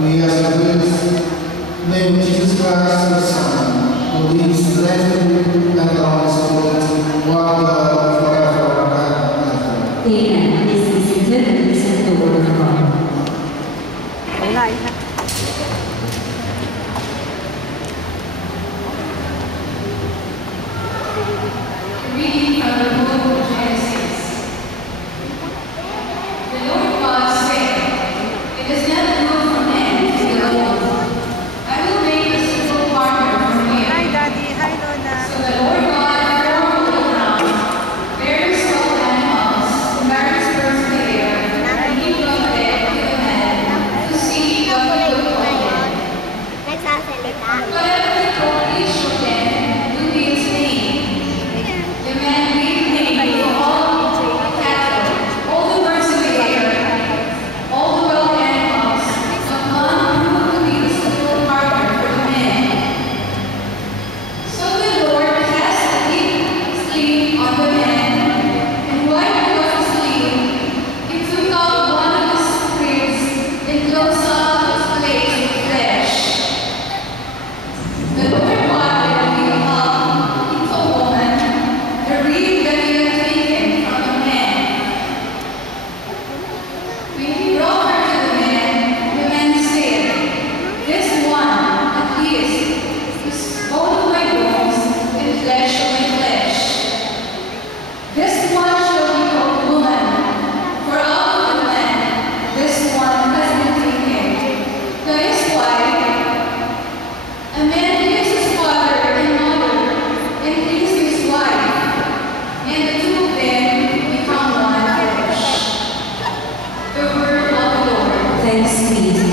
we ask for this. Name of Jesus Christ, your Son, who lives, blessed, and honest, one God, forever and ever. Amen. This is seated and listen to the word of God. Reading from the book of Genesis. The Lord God said, "It is not good for man to be alone. I will make a suitable partner for him." Hi, Daddy. Hi, Lola. So the Lord God formed the ground, various wild animals, and various birds of the air, and he brought them to the man to see what he would call them. Whatever he called each of them would be its name. The man gave name to all the cattle, all the birds of the air, all the wild animals, but none who would be the suitable partner for the man. So the Lord cast a deep sleep on the man, and while he was asleep, he took out one of his ribs and closed up its place with flesh. The Lord God then made into a woman the rib that he had taken from the man. When he brought her to the man said, "This one, at least, is bone of my bones and flesh of my flesh. This one shall be called woman, for out of the man this one has been taken." That is why a man leaves his father and mother and cleaves to his wife, and the two of them become one flesh. The word of the Lord. Thanks be to